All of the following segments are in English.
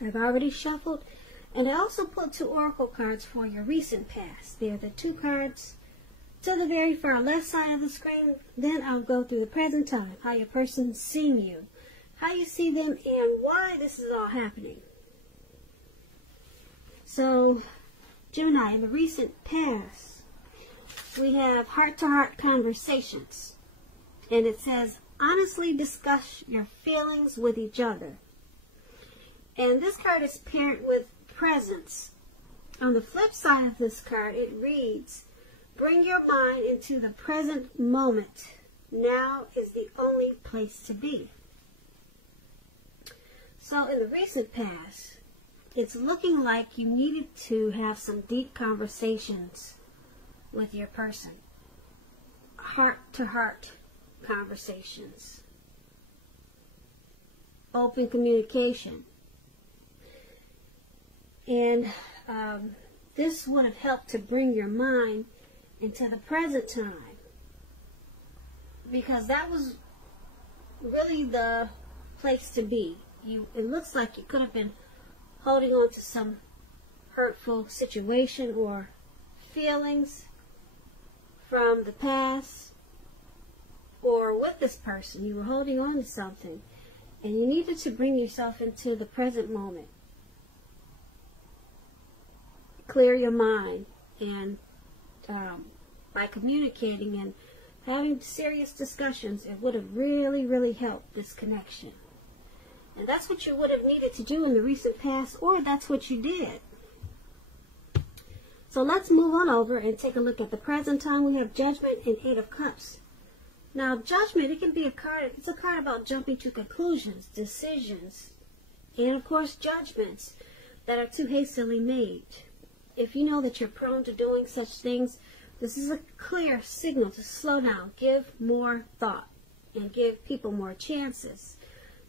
I've already shuffled, and I also put 2 oracle cards for your recent past. They're the 2 cards to the very far left side of the screen. Then I'll go through the present time, how your person's seeing you, how you see them, and why this is all happening. So, Gemini, in the recent past, we have heart-to-heart conversations. And it says, honestly discuss your feelings with each other. And this card is paired with presence. On the flip side of this card, it reads, bring your mind into the present moment. Now is the only place to be. So in the recent past, it's looking like you needed to have some deep conversations with your person. Heart-to-heart conversations. Open communication. And this would have helped to bring your mind into the present time, because that was really the place to be. It looks like you could have been holding on to some hurtful situation or feelings from the past, or with this person you were holding on to something, and you needed to bring yourself into the present moment. Clear your mind, and by communicating and having serious discussions, it would have really helped this connection. And that's what you would have needed to do in the recent past, or that's what you did. So let's move on over and take a look at the present time. We have Judgment and 8 of Cups. Now, Judgment, it can be a card, it's a card about jumping to conclusions, decisions, and of course, judgments that are too hastily made. If you know that you're prone to doing such things, this is a clear signal to slow down, give more thought, and give people more chances.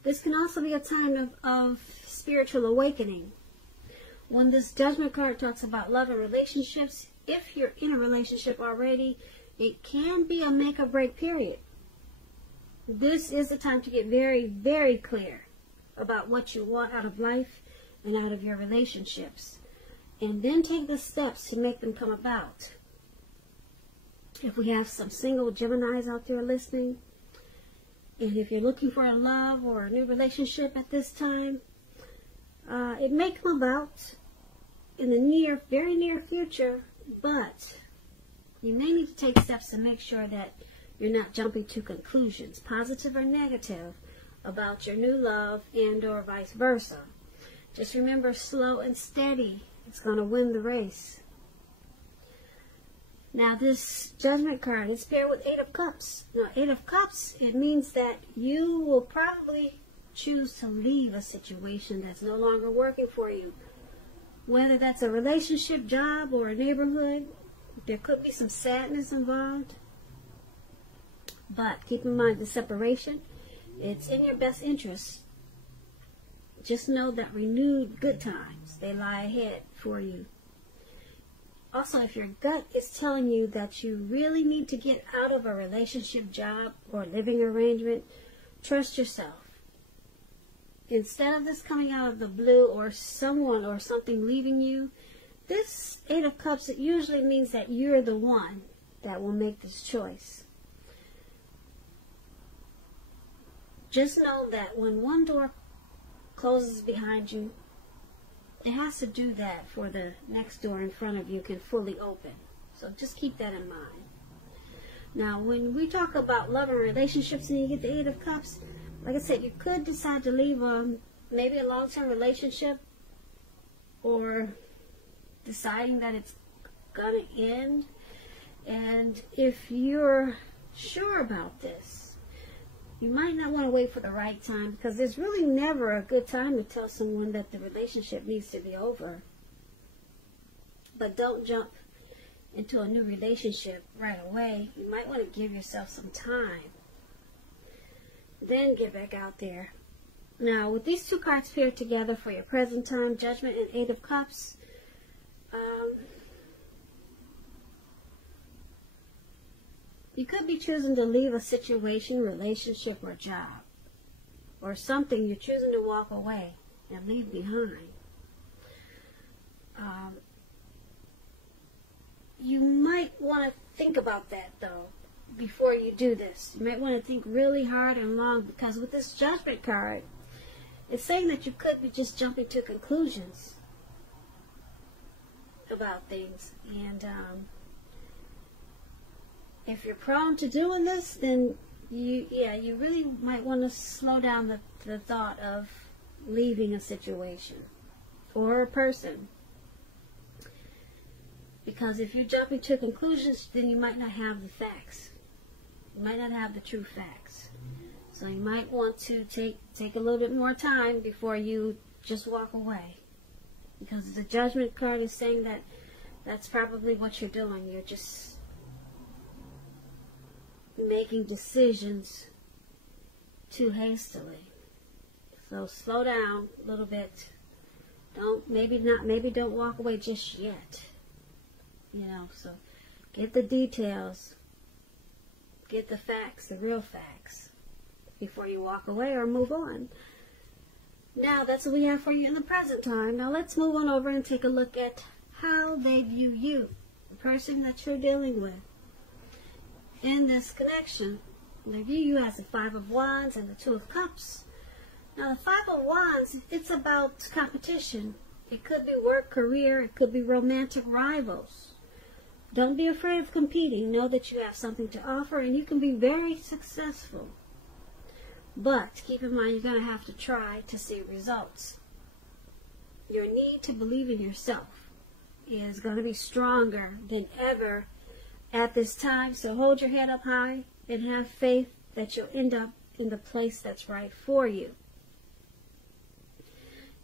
This can also be a time of spiritual awakening. When this Judgment card talks about love and relationships, if you're in a relationship already, it can be a make or break period. This is the time to get very clear about what you want out of life and out of your relationships. And then take the steps to make them come about. If we have some single Geminis out there listening, and if you're looking for a love or a new relationship at this time, it may come about in the very near future, but you may need to take steps to make sure that you're not jumping to conclusions, positive or negative, about your new love and or vice versa. Just remember, slow and steady. It's going to win the race. Now, this Judgment card is paired with 8 of Cups. Now, 8 of Cups, it means that you will probably choose to leave a situation that's no longer working for you. Whether that's a relationship, job, or a neighborhood, there could be some sadness involved. But keep in mind the separation. It's in your best interest. Just know that renewed good times, they lie ahead for you. Also, if your gut is telling you that you really need to get out of a relationship, job, or living arrangement, trust yourself. Instead of this coming out of the blue or someone or something leaving you, this 8 of Cups, it usually means that you're the one that will make this choice. Just know that when one door closes behind you, it has to do that for the next door in front of you can fully open. So just keep that in mind. Now, when we talk about love and relationships and you get the 8 of Cups, like I said, you could decide to leave maybe a long-term relationship, or deciding that it's going to end. And if you're sure about this, you might not want to wait for the right time, because there's really never a good time to tell someone that the relationship needs to be over. But don't jump into a new relationship right away. You might want to give yourself some time, then get back out there. Now, with these 2 cards paired together for your present time, Judgment and 8 of Cups, you could be choosing to leave a situation, relationship, or job, or something. You're choosing to walk away. and leave behind. You might want to think about that, though, before you do this. You might want to think really hard and long, because with this Judgment card, it's saying that you could be just jumping to conclusions about things. And if you're prone to doing this, then you really might want to slow down the thought of leaving a situation or a person. Because if you're jumping to conclusions, then you might not have the facts. You might not have the true facts. So you might want to take a little bit more time before you just walk away. Because the Judgment card is saying that that's probably what you're doing. You're just making decisions too hastily. So slow down a little bit. Maybe don't walk away just yet. You know, so get the details, get the facts, the real facts, before you walk away or move on. Now, that's what we have for you in the present time. Now, let's move on over and take a look at how they view you, the person that you're dealing with, in this connection. They view you as the Five of Wands and the Two of Cups. Now, the Five of Wands, it's about competition. It could be work, career, it could be romantic rivals. Don't be afraid of competing. Know that you have something to offer and you can be very successful. But keep in mind, you're going to have to try to see results. Your need to believe in yourself is going to be stronger than ever at this time. So hold your head up high and have faith that you'll end up in the place that's right for you.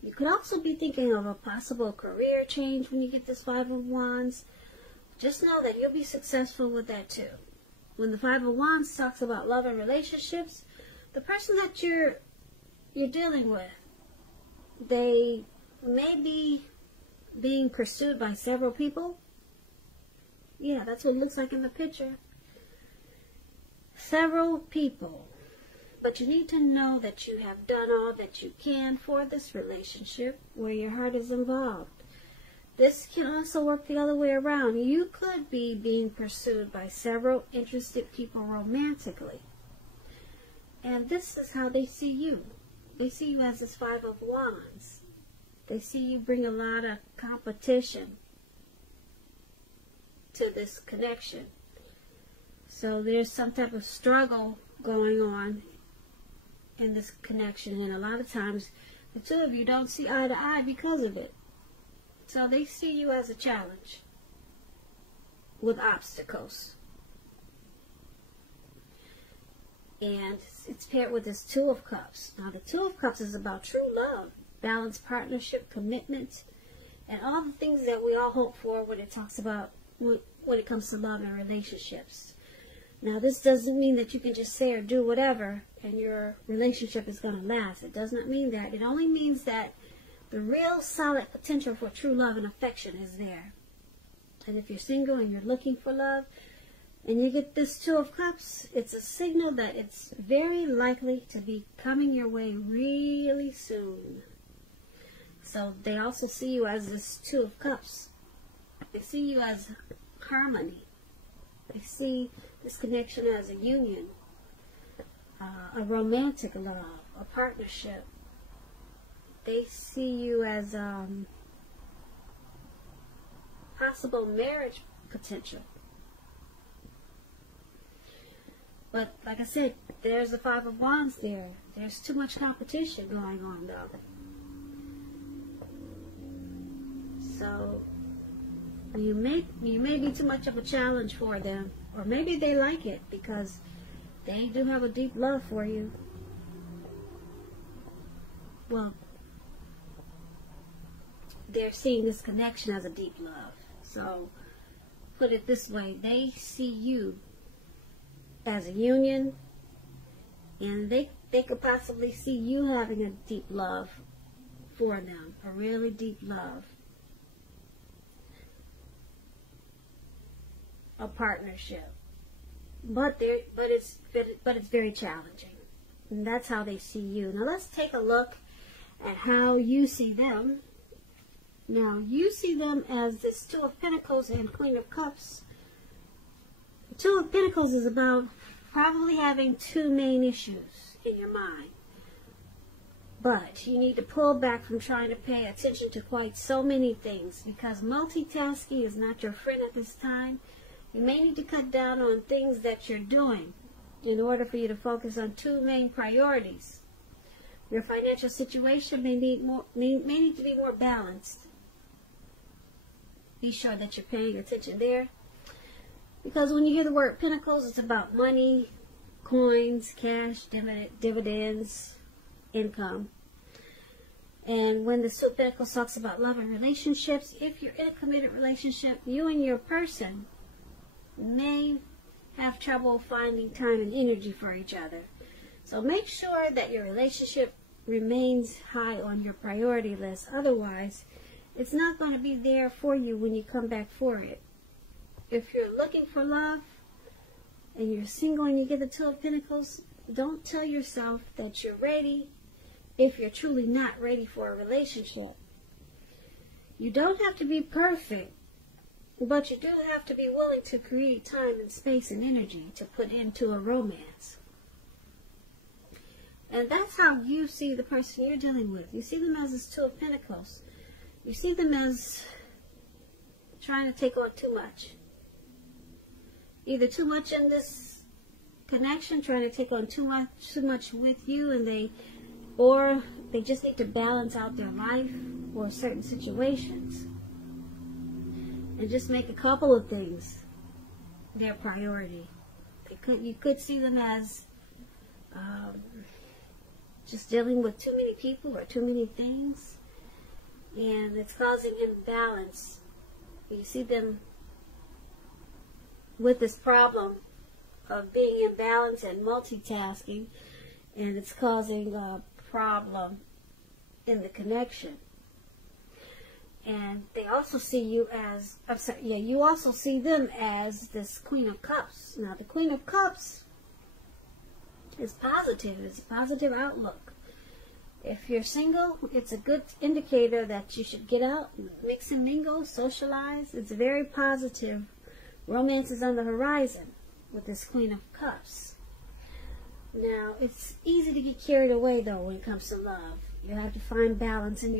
You could also be thinking of a possible career change when you get this Five of Wands. Just know that you'll be successful with that too. When the Five of Wands talks about love and relationships, the person that you're dealing with, they may be being pursued by several people. Yeah, that's what it looks like in the picture. Several people. But you need to know that you have done all that you can for this relationship where your heart is involved. This can also work the other way around. You could be being pursued by several interested people romantically. And this is how they see you. They see you as this Five of Wands. They see you bring a lot of competition to this connection. So there's some type of struggle going on in this connection. And a lot of times, the two of you don't see eye to eye because of it. So they see you as a challenge with obstacles. And it's paired with this Two of Cups. Now, the Two of Cups is about true love, balanced partnership, commitment, and all the things that we all hope for when it talks about, when it comes to love and relationships. Now, this doesn't mean that you can just say or do whatever and your relationship is going to last. It does not mean that. It only means that the real solid potential for true love and affection is there. And if you're single and you're looking for love, and you get this Two of Cups, it's a signal that it's very likely to be coming your way really soon. So they also see you as this Two of Cups. They see you as harmony. They see this connection as a union, a romantic love, a partnership. They see you as possible marriage potential. But like I said, there's the Five of Wands there. There's too much competition going on though. So you may be too much of a challenge for them. Or maybe they like it because they do have a deep love for you. Well, they're seeing this connection as a deep love. So put it this way, they see you as a union, and they could possibly see you having a deep love for them, a really deep love, a partnership. But it's very challenging, and that's how they see you. Now let's take a look at how you see them. Now, you see them as this Two of Pentacles and Queen of Cups. Two of Pentacles is about probably having two main issues in your mind. But you need to pull back from trying to pay attention to quite so many things, because multitasking is not your friend at this time. You may need to cut down on things that you're doing in order for you to focus on two main priorities. Your financial situation may need to be more balanced. Be sure that you're paying attention there. Because when you hear the word Pentacles, it's about money, coins, cash, dividends, income. And when the Two of Pentacles talks about love and relationships, if you're in a committed relationship, you and your person may have trouble finding time and energy for each other. So make sure that your relationship remains high on your priority list. Otherwise, it's not going to be there for you when you come back for it. If you're looking for love and you're single and you get the Two of Pentacles, don't tell yourself that you're ready if you're truly not ready for a relationship. You don't have to be perfect, but you do have to be willing to create time and space and energy to put into a romance. And that's how you see the person you're dealing with. You see them as this Two of Pentacles. You see them as trying to take on too much. Either too much in this connection, trying to take on too much with you, or they just need to balance out their life or certain situations and just make a couple of things their priority. You could see them as just dealing with too many people or too many things, and it's causing imbalance. You see them with this problem of being imbalanced and multitasking, and it's causing a problem in the connection. And they also see you as, you also see them as this Queen of Cups. Now, the Queen of Cups is positive. It's a positive outlook. If you're single, it's a good indicator that you should get out, mix and mingle, socialize. It's very positive. Romance is on the horizon with this Queen of Cups. Now, it's easy to get carried away, though, when it comes to love. You have to find balance and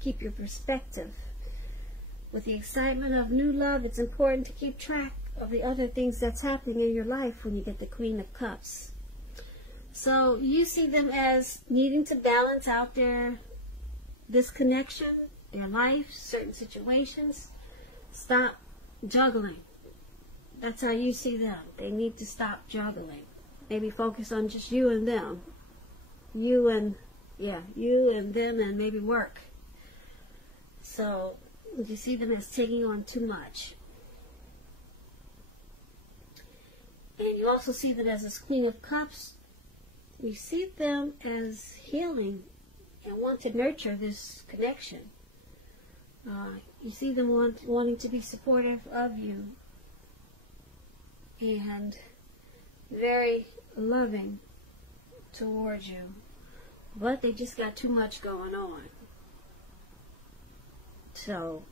keep your perspective. With the excitement of new love, it's important to keep track of the other things that's happening in your life when you get the Queen of Cups. So you see them as needing to balance out this connection, their life, certain situations. Stop juggling. That's how you see them. They need to stop juggling. Maybe focus on just you and them. You and them, and maybe work. So you see them as taking on too much. And you also see them as this Queen of Cups. You see them as healing and want to nurture this connection. You see them wanting to be supportive of you and very loving towards you. But they just got too much going on. So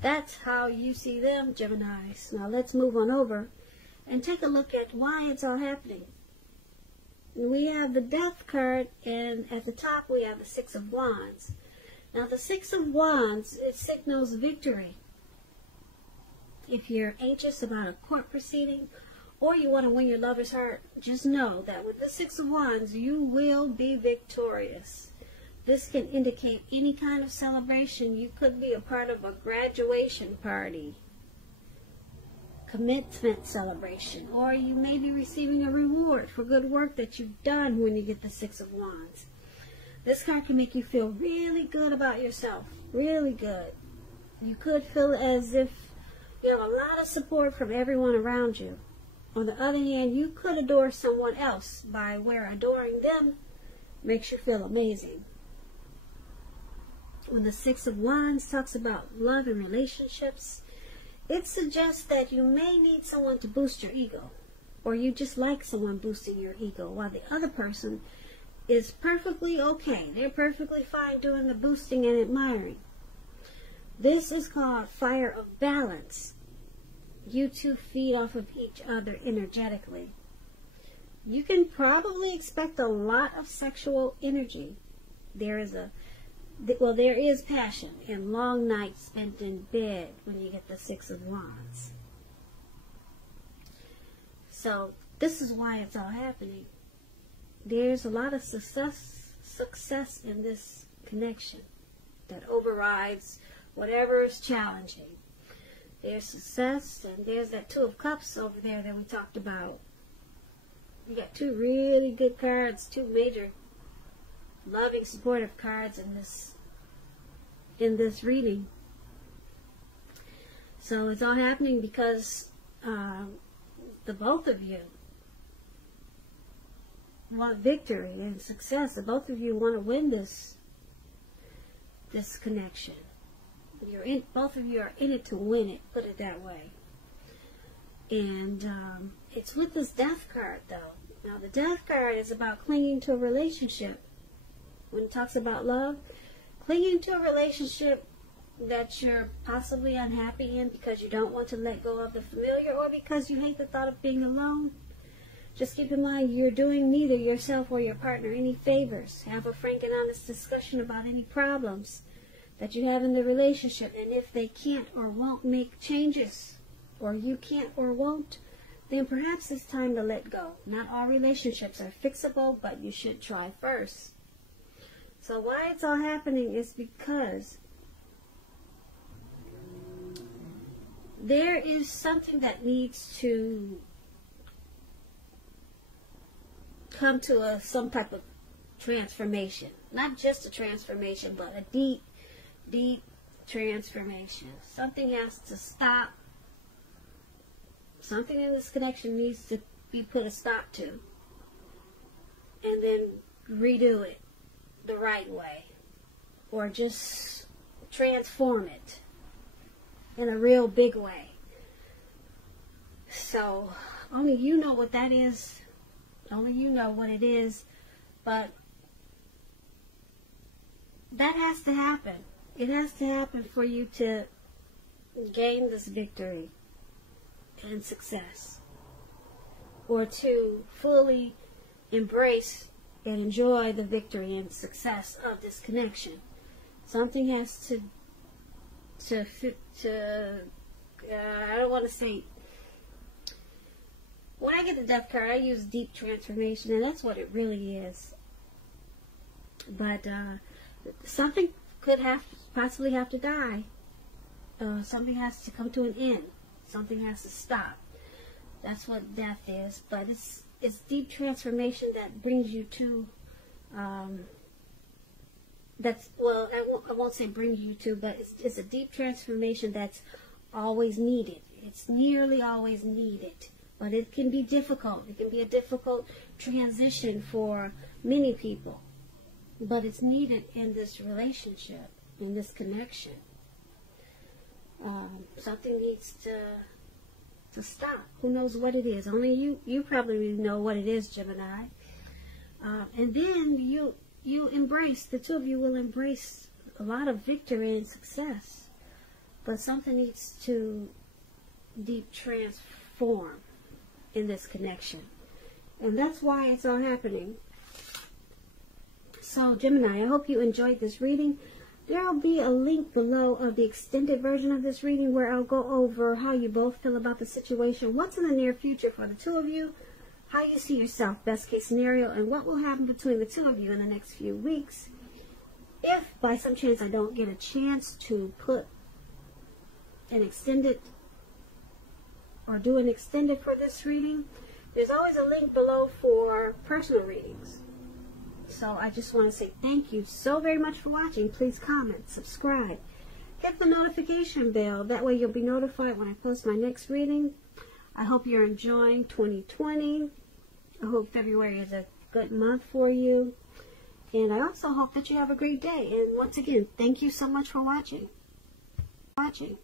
that's how you see them, Geminis. Now let's move on over and take a look at why it's all happening. We have the Death card, and at the top we have the Six of Wands. Now the Six of Wands, it signals victory. If you're anxious about a court proceeding, or you want to win your lover's heart, just know that with the Six of Wands, you will be victorious. This can indicate any kind of celebration. You could be a part of a graduation party, commencement celebration, or you may be receiving a reward for good work that you've done when you get the Six of Wands. This card can make you feel really good about yourself, really good. You could feel as if you have a lot of support from everyone around you. On the other hand, you could adore someone else by where adoring them makes you feel amazing. When the Six of Wands talks about love and relationships, it suggests that you may need someone to boost your ego, or you just like someone boosting your ego, while the other person is perfectly okay. They're perfectly fine doing the boosting and admiring. This is called fire of balance. You two feed off of each other energetically. You can probably expect a lot of sexual energy. There is passion and long nights spent in bed when you get the Six of Wands. So this is why it's all happening. There's a lot of success in this connection that overrides whatever is challenging. There's success, and there's that Two of Cups over there that we talked about. You got two really good cards, two major loving, supportive cards in this reading. So it's all happening because the both of you want victory and success. The both of you want to win this connection. Both of you are in it to win it, put it that way. And it's with this Death card, though. Now, the Death card is about clinging to a relationship. When it talks about love, clinging to a relationship that you're possibly unhappy in because you don't want to let go of the familiar, or because you hate the thought of being alone. Just keep in mind, you're doing neither yourself or your partner any favors. Have a frank and honest discussion about any problems that you have in the relationship, and if they can't or won't make changes, or you can't or won't, then perhaps it's time to let go. Not all relationships are fixable, but you should try first. So why it's all happening is because there is something that needs to come to some type of transformation. Not just a transformation, but a deep transformation. Something has to stop. Something in this connection needs to be put a stop to, and then redo it the right way, or just transform it in a real big way. So only you know what that is. Only you know what it is. But that has to happen. It has to happen for you to gain this victory and success, or to fully embrace and enjoy the victory and success of this connection. Something has to I don't want to say, when I get the Death card, I use deep transformation, and that's what it really is. But something could possibly have to die. Something has to come to an end. Something has to stop. That's what death is. But it's deep transformation that brings you to, I won't say brings you to, but it's a deep transformation that's always needed. It's nearly always needed. But it can be difficult. It can be a difficult transition for many people. But it's needed in this relationship, in this connection. Something needs to stop. Who knows what it is? Only you probably know what it is, Gemini. And then you embrace, the two of you will embrace a lot of victory and success. But something needs to deep transform in this connection. And that's why it's all happening. So, Gemini, I hope you enjoyed this reading. There will be a link below of the extended version of this reading where I'll go over how you both feel about the situation, what's in the near future for the two of you, how you see yourself, best case scenario, and what will happen between the two of you in the next few weeks. If by some chance I don't get a chance to put an extended or do an extended for this reading, there's always a link below for personal readings. So I just want to say thank you so very much for watching. Please comment, subscribe, hit the notification bell. That way you'll be notified when I post my next reading. I hope you're enjoying 2020. I hope February is a good month for you. And I also hope that you have a great day. And once again, thank you so much for watching. Watching.